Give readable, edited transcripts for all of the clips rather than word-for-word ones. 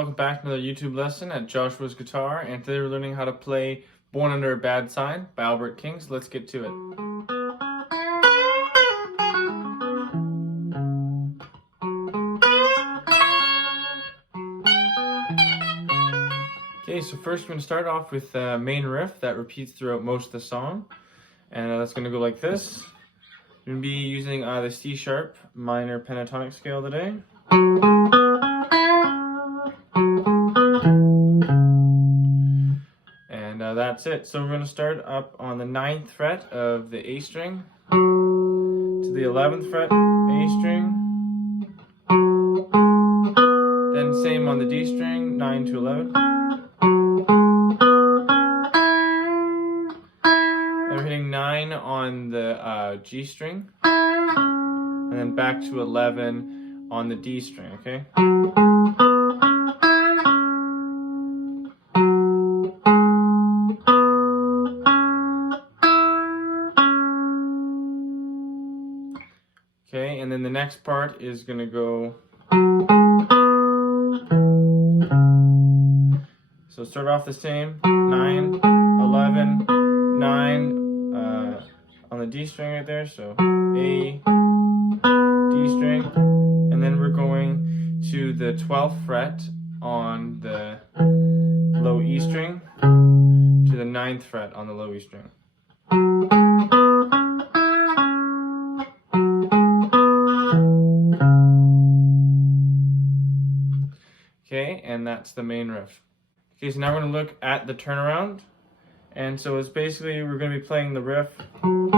welcome back to another YouTube lesson at Joshua's Guitar, and today we're learning how to play Born Under a Bad Sign by Albert King, so let's get to it. Okay, so first we're going to start off with the main riff that repeats throughout most of the song, and that's going to go like this. We're going to be using the C sharp minor pentatonic scale today. And that's it. So we're going to start up on the 9th fret of the A string to the 11th fret A string, then same on the D string, 9 to 11. And we're hitting 9 on the G string, and then back to 11 on the D string, okay? Okay, and then the next part is going to go, so start off the same, 9, 11, 9 on the D string right there, so A, D string, and then we're going to the 12th fret on the low E string to the 9th fret on the low E string. Okay, and that's the main riff. Okay, so now we're going to look at the turnaround. And so it's basically, we're going to be playing the riff. And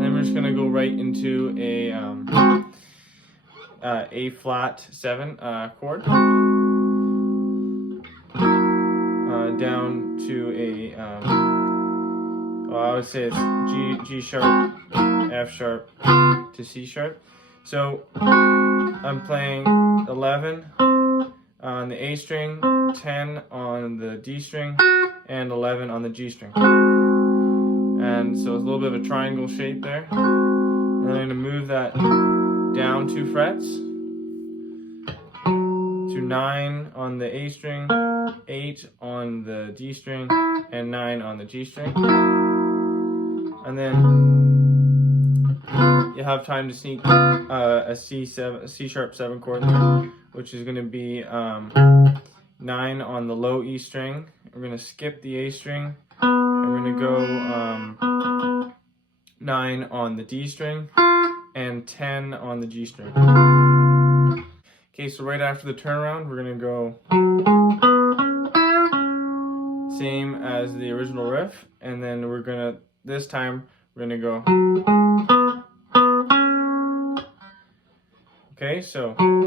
then we're just going to go right into a flat 7 chord. Down to a, I would say it's G sharp, F sharp to C sharp. So I'm playing 11 on the A string, 10 on the D string, and 11 on the G string. And so it's a little bit of a triangle shape there. And then I'm going to move that down 2 frets to 9 on the A string, 8 on the D string, and 9 on the G string. And then you have time to sneak a C sharp 7 chord there, which is going to be 9 on the low E string. We're going to skip the A string, and we're going to go 9 on the D string and 10 on the G string. Okay, so right after the turnaround, we're going to go same as the original riff, and then we're going to, this time, we're going to go. Okay, so then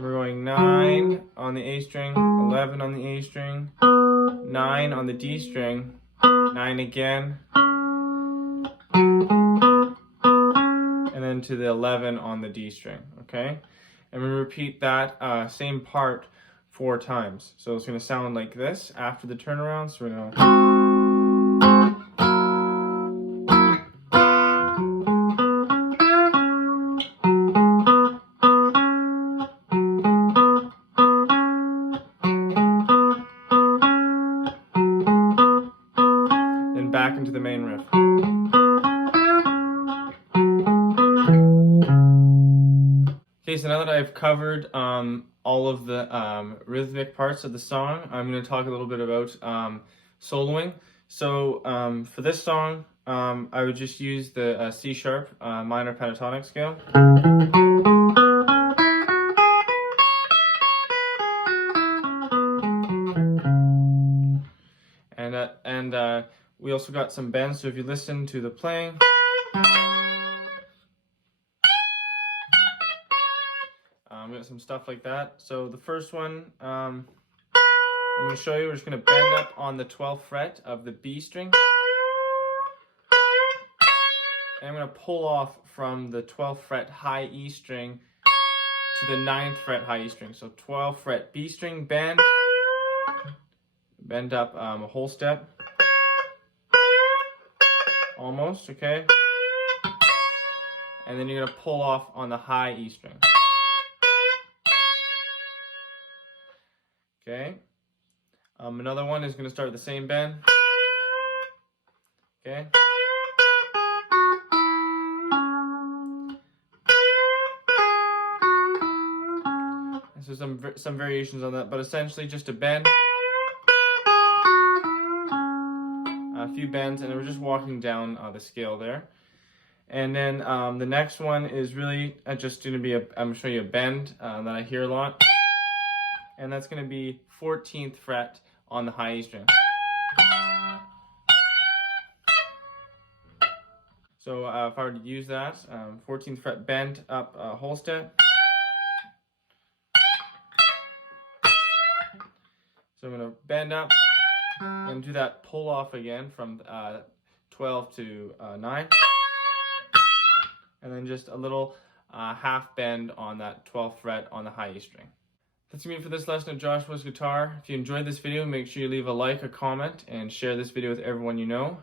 we're going 9 on the A string, 11 on the A string, 9 on the D string, 9 again, and then to the 11 on the D string, okay? And we repeat that same part 4 times. So it's going to sound like this after the turnaround. So we're going to back into the main riff. Okay, so now that I've covered all of the rhythmic parts of the song, I'm going to talk a little bit about soloing. So for this song, I would just use the C sharp minor pentatonic scale. And we also got some bends, so if you listen to the playing, we got some stuff like that. So the first one I'm going to show you, we're just going to bend up on the 12th fret of the B string. And I'm going to pull off from the 12th fret high E string to the 9th fret high E string. So 12th fret B string, bend up a whole step. almost, okay? And then you're gonna pull off on the high E string. Okay? Another one is gonna start with the same bend. Okay? So some variations on that, but essentially just a bend, a few bends, and we're just walking down the scale there. And then the next one is really just going to be I'm going to show you a bend that I hear a lot, and that's going to be 14th fret on the high E string. So if I were to use that, 14th fret bend up a whole step. So I'm going to bend up and do that pull off again from 12 to 9. And then just a little half bend on that 12th fret on the high E string. That's me for this lesson of Joshua's guitar. If you enjoyed this video, make sure you leave a like, a comment, and share this video with everyone you know.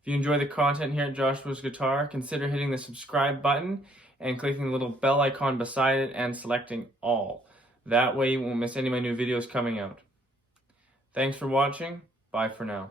If you enjoy the content here at Joshua's Guitar, consider hitting the subscribe button and clicking the little bell icon beside it and selecting all. That way you won't miss any of my new videos coming out. Thanks for watching. Bye for now.